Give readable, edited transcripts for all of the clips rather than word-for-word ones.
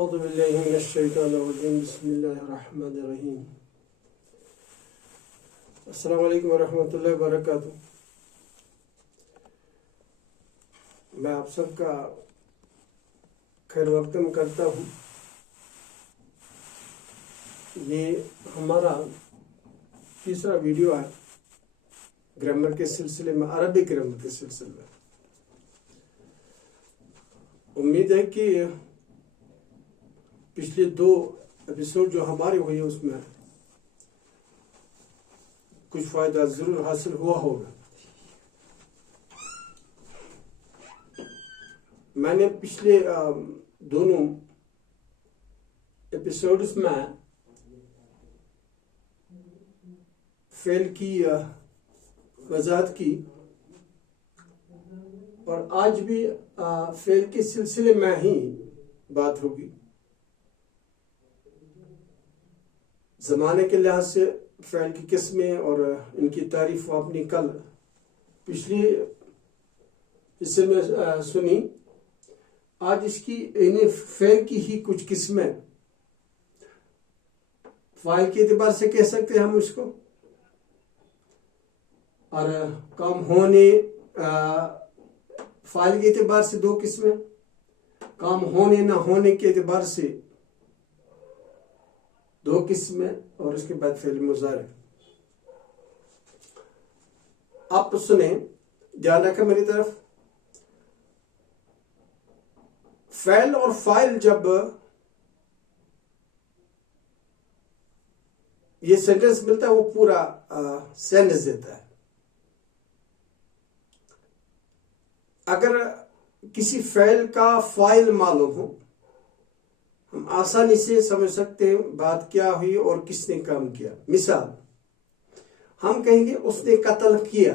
اعوذ باللہ من الشیطان الرجیم بسم اللہ الرحمن الرحیم السلام علیکم ورحمۃ اللہ وبرکاتہ۔ میں آپ سب کا خیر مقدم کرتا ہوں۔ یہ ہمارا تیسرا ویڈیو ہے گرامر کے سلسلے میں، عربی گرامر کے سلسلے میں۔ امید ہے کہ پچھلے 2 ایپیسوڈ جو ہمارے ہوئے اس میں کچھ فائدہ ضرور حاصل ہوا ہوگا۔ میں نے پچھلے دونوں ایپیسوڈز میں فعل کی وضاحت کی، اور آج بھی فعل کے سلسلے میں ہی بات ہوگی۔ زمانے کے لحاظ سے فعل کی قسمیں اور ان کی تعریف آپ نے کل پچھلی حصے میں سنی۔ آج اس کی فعل کی ہی کچھ قسمیں فاعل کے اعتبار سے کہہ سکتے ہیں ہم اس کو، اور کام ہونے فاعل کے اعتبار سے 2 قسمیں، کام ہونے نہ ہونے کے اعتبار سے 2 قسمیں، اور اس کے بعد فعل مضارع۔ آپ سنیں، دھیان رکھیں میری طرف۔ فعل اور فاعل جب یہ سینٹنس ملتا ہے، وہ پورا سینٹنس دیتا ہے۔ اگر کسی فعل کا فاعل معلوم ہو، ہم آسانی سے سمجھ سکتے ہیں بات کیا ہوئی اور کس نے کام کیا۔ مثال، ہم کہیں گے اس نے قتل کیا،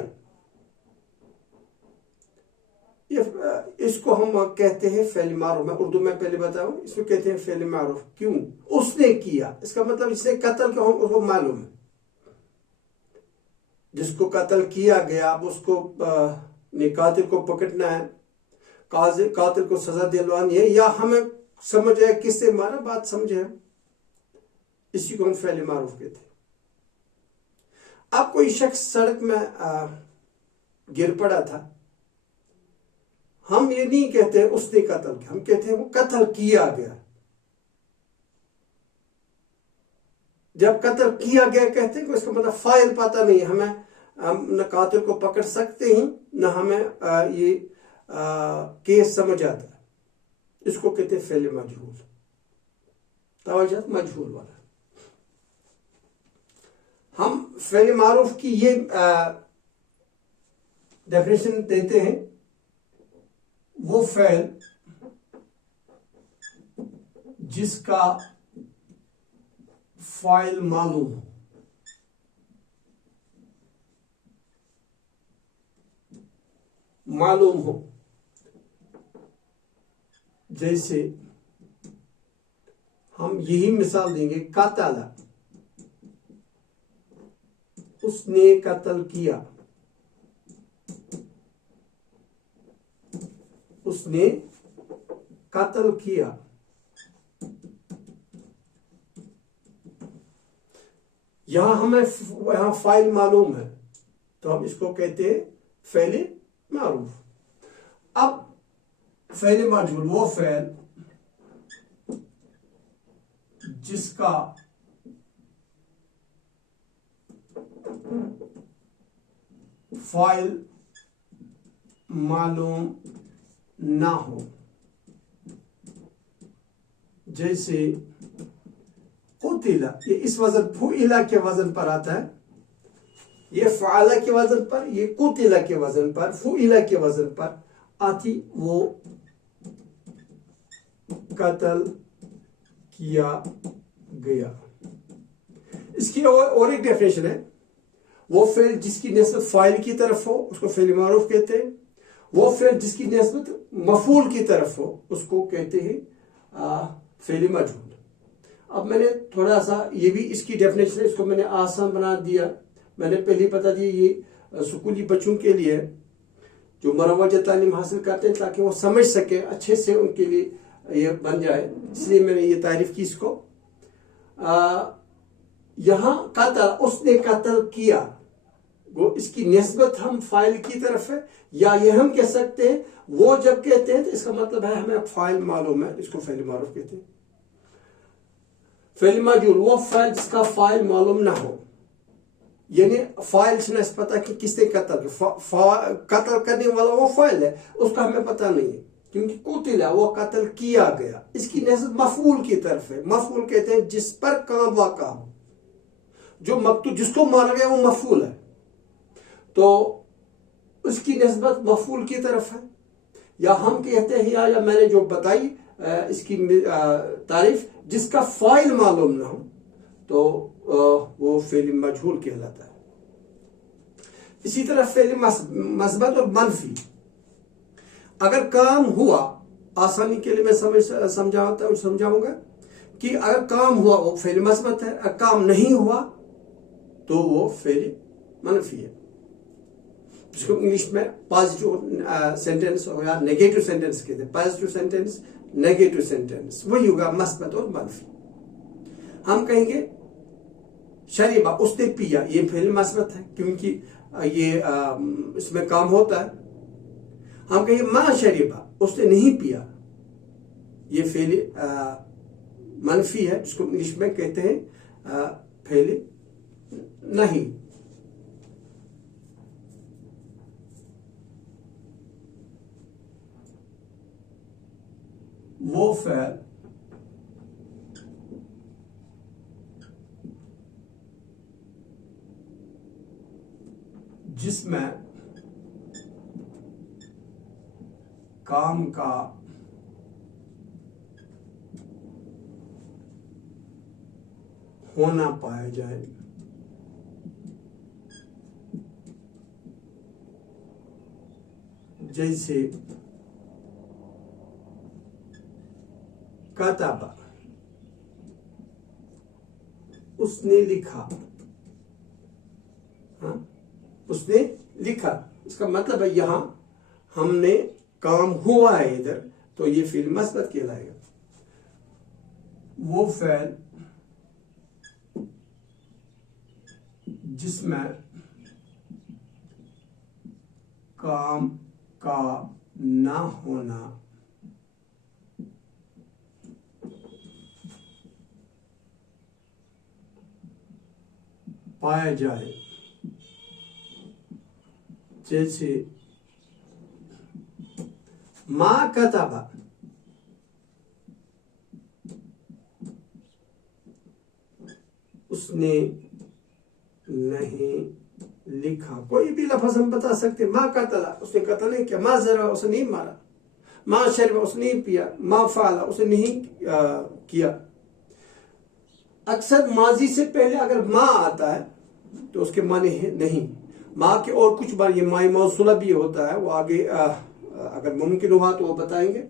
اس کو ہم کہتے ہیں فعل معروف۔ میں اردو میں پہلے بتاؤں، اس کو کہتے ہیں فعل معروف۔ کیوں؟ اس نے کیا، اس کا مطلب اس نے قتل کیا، اس کو معلوم ہے۔ جس کو قتل کیا گیا، اب اس کو قاتل کو پکڑنا ہے، قاتل کو سزا دلوانی ہے، یا ہمیں سمجھ ہے کس سے مارا، بات سمجھے، اسی کو ہم فعل معروف کہتے ہیں۔ اب کوئی شخص سڑک میں گر پڑا تھا، ہم یہ نہیں کہتے اس نے قتل کیا، ہم کہتے ہیں وہ قتل کیا گیا۔ جب قتل کیا گیا کہتے ہیں، اس کا مطلب فاعل پتہ نہیں، ہم نہ قاتل کو پکڑ سکتے ہیں، نہ ہمیں یہ کیس سمجھ آتا ہے۔ اس کو کہتے ہیں فعل مجہول، توجہ، مجہول والا۔ ہم فعل معروف کی یہ ڈیفینیشن دیتے ہیں، وہ فعل جس کا فاعل معلوم ہو۔ معلوم ہو، جیسے ہم یہی مثال دیں گے، قتل، اس نے قتل کیا، اس نے قتل کیا۔ یہاں فاعل معلوم ہے، تو ہم اس کو کہتے ہیں فعل معروف۔ اب فعل مجہول وہ فعل جس کا فاعل معلوم نہ ہو، جیسے قتل، یہ اس وزن فعلا کے وزن پر آتا ہے، یہ فعلا کے وزن پر، یہ قتل کے وزن پر، فعلا کے وزن پر آتی، وہ قتل کیا گیا۔ اس کی اور ایک ڈیفینیشن ہے، وہ فعل جس کی نسبت فاعل کی طرف ہو، اس کو فعل معروف کہتے ہیں۔ وہ فعل جس کی نسبت مفعول کی طرف ہو، اس کو کہتے ہیں فعل مجہول۔ اب میں نے تھوڑا سا یہ بھی اس کی ڈیفینیشن ہے، اس کو میں نے آسان بنا دیا۔ میں نے پہلے بتا دیا، یہ اسکولی بچوں کے لیے جو مروجہ تعلیم حاصل کرتے ہیں، تاکہ وہ سمجھ سکے اچھے سے، ان کے لیے یہ بن جائے، اس لیے میں نے یہ تعریف کی اس کو. یہاں قتل، اس نے قتل کیا، وہ اس کی نسبت ہم فائل کی طرف ہے، یا یہ ہم کہہ سکتے ہیں وہ جب کہتے ہیں تو اس کا مطلب ہے ہمیں فائل معلوم ہے، اس کو فعل معروف کہتے ہیں. فعل مجہول وہ فعل جس کا فائل معلوم نہ ہو، یعنی فائل سے اس پتہ کہ کس نے قتل کیا، قتل کرنے والا وہ فائل ہے، اس کا ہمیں پتہ نہیں ہے کیونکہ قتل ہے، وہ قتل کیا گیا. اس کی نسبت مفعول کی طرف ہے. مفعول کہتے ہیں جس پر کام واقع ہو، جو مقتول جس کو مارا گیا وہ مفعول ہے، تو اس کی نسبت مفعول کی طرف ہے. یا ہم کہتے ہیں یا میں نے جو بتائی اس کی تعریف، جس کا فاعل معلوم نہ ہو تو وہ فعل مجہول کہلاتا ہے. اسی طرح فعل مثبت اور منفی، اگر کام ہوا، آسانی کے لیے میں سمجھاؤں گا کہ اگر کام ہوا وہ فعل مثبت ہے، اگر کام نہیں ہوا تو وہ فعل منفی ہے. جس کو انگلش میں پازیٹیو سینٹینس اور یا نیگیٹو سینٹینس کہتے ہیں. پازیٹیو سینٹینس، نیگیٹو سینٹینس، وہی ہوگا مثبت اور منفی. ہم کہیں گے شریبہ، اس نے پیا، یہ فعل مثبت ہے کیونکہ یہ اس میں کام ہوتا ہے. ہم کہیں گے ما شریبہ، اس نے نہیں پیا، یہ فعل منفی ہے، جس کو انگلش میں کہتے ہیں فعل نہیں. وہ فعل جس میں کام کا ہونا پایا جائے، جیسے کتابہ، اس نے لکھا. اس نے لکھا، اس کا مطلب ہے یہاں ہم نے کام ہوا ہے ادھر، تو یہ فعل مثبت کہلائے گا. وہ فعل جس میں کام کا نہ ہونا پایا جائے، جیسے ما کتبہ، اس نے نہیں لکھا. کوئی بھی لفظ ہم بتا سکتے. ما قتل، اس نے قتل نہیں کیا. ما ضرب، اس نے نہیں مارا. ما شرب، اس نے نہیں پیا. ما فعل، اس نے نہیں کیا. اکثر ماضی سے پہلے اگر ما آتا ہے تو اس کے معنی ہے نہیں. ما کے اور کچھ بار یہ مائی موصولہ بھی ہوتا ہے، وہ آگے اگر ممکن ہوا تو وہ بتائیں گے.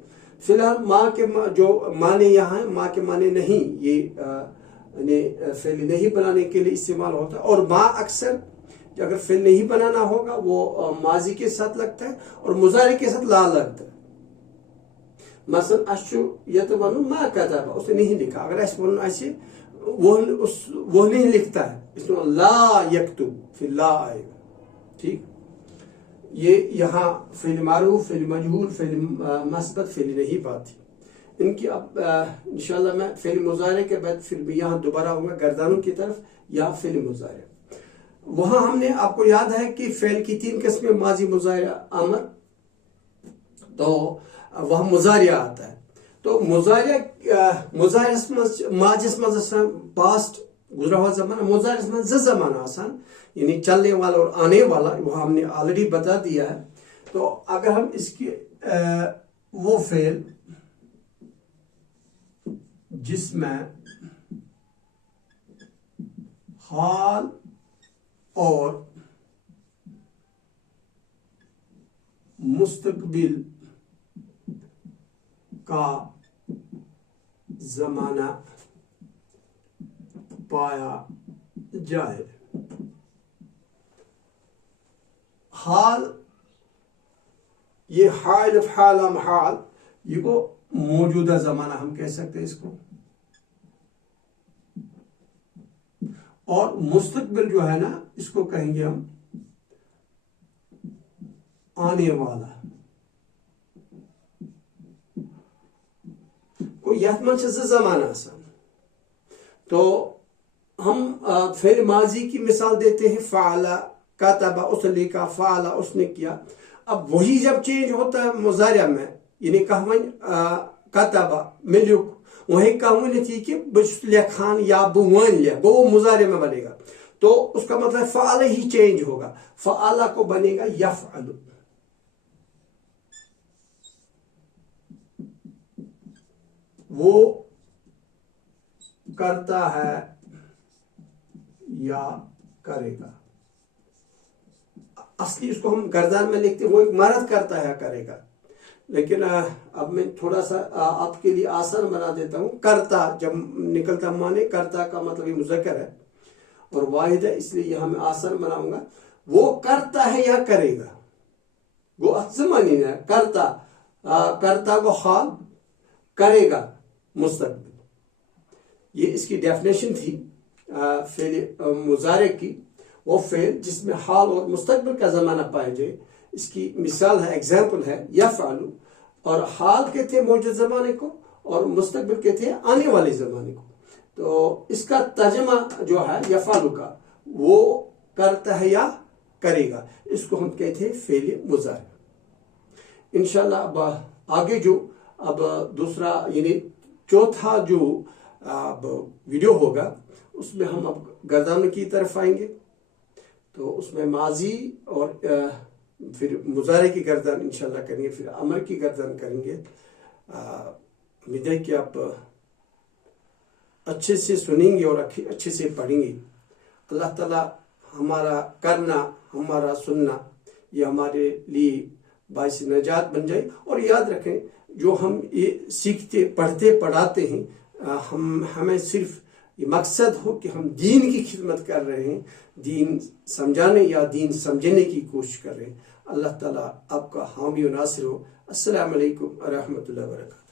فی الحال ما کے جو معنی یہاں ہے، ما کے معنی نہیں، یہ فعل نہیں بنانے کے لیے استعمال ہوتا ہے. اور ما اکثر اگر فعل نہیں بنانا ہوگا وہ ماضی کے ساتھ لگتا ہے اور مضارع کے ساتھ لا لگتا ہے. مثلا اشو یتونو ما کتبہ، اس نے نہیں لکھا. اگر ایسے بولنا ایسے وہ نہیں لکھتا ہے، اس میں لا یکتب، پھر لا آئے گا. ٹھیک، یہ یہاں فعل معروف، فعل مجہول، فعل مثبت، فعل نہیں بات تھی. ان کی اب انشاءاللہ میں فعل مضارع کے بعد پھر بھی یہاں دوبارہ آؤں گا گردانوں کی طرف یا فعل مضارع. وہاں ہم نے آپ کو یاد ہے کہ فعل کی 3 قسمیں، ماضی، مضارع، امر. تو وہاں مضارع آتا ہے. تو مضارع ماضی پاسٹ گزرا ہوا زمانہ، مضارع زمانہ آسان، یعنی چلنے والا اور آنے والا، وہ ہم نے آلریڈی بتا دیا ہے. تو اگر ہم اس کی وہ فعل جس میں حال اور مستقبل کا زمانہ پایا جائے. حال، یہ حال حال یہ کو موجودہ زمانہ ہم کہہ سکتے ہیں اس کو. اور مستقبل جو ہے نا اس کو کہیں گے ہم آنے والا. یتھ من چھ زمانہ آسان. تو ہم فعل ماضی کی مثال دیتے ہیں فعل کتب اس نے لکھا فعل اس نے کیا. اب وہی جب چینج ہوتا ہے مضارع میں یعنی کہ کتب میں لکھ وہیں کہ تھی کہ بس لکھان یا بہ ون لکھ وہ مضارع میں بنے گا. تو اس کا مطلب فعل ہی چینج ہوگا. فعل کو بنے گا یفعل. وہ کرتا ہے یا کرے گا. اصلی اس کو ہم گردان میں لکھتے ہیں وہ ایک مرد کرتا ہے کرے گا. لیکن اب میں تھوڑا سا آپ کے لیے آسان بنا دیتا ہوں. کرتا جب نکلتا مانے کرتا کا مطلب یہ مذکر ہے اور واحد ہے اس لیے یہاں میں آسان بناؤں گا. وہ کرتا ہے یا کرے گا. وہ زمانی ہے کرتا کرتا کو حال کرے گا مستقبل. یہ اس کی ڈیفینیشن تھی فعل مضارع کی. وہ فعل جس میں حال اور مستقبل کا زمانہ پائے جائے. اس کی مثال ہے ایگزامپل ہے یفعل. اور حال کہتے ہیں موجود زمانے کو اور مستقبل کہتے ہیں آنے والے زمانے کو. تو اس کا ترجمہ جو ہے یفعل کا وہ کرتا ہے یا کرے گا. اس کو ہم کہتے ہیں فعل مضارع. انشاءاللہ اب آگے جو اب دوسرا یعنی چوتھا جو اب ویڈیو ہوگا اس میں ہم اب گردانوں کی طرف آئیں گے. تو اس میں ماضی اور پھر مضارع کی گردان انشاءاللہ کریں گے. پھر امر کی گردان کریں گے. امید ہے کہ آپ اچھے سے سنیں گے اور اچھے سے پڑھیں گے. اللہ تعالیٰ ہمارا کرنا ہمارا سننا یہ ہمارے لیے باعث نجات بن جائے. اور یاد رکھیں جو ہم یہ سیکھتے پڑھتے پڑھاتے ہیں ہمیں صرف یہ مقصد ہو کہ ہم دین کی خدمت کر رہے ہیں. دین سمجھانے یا دین سمجھنے کی کوشش کر رہے ہیں. اللہ تعالیٰ آپ کا حامی و ناصر ہو. السلام علیکم ورحمۃ اللہ وبرکاتہ.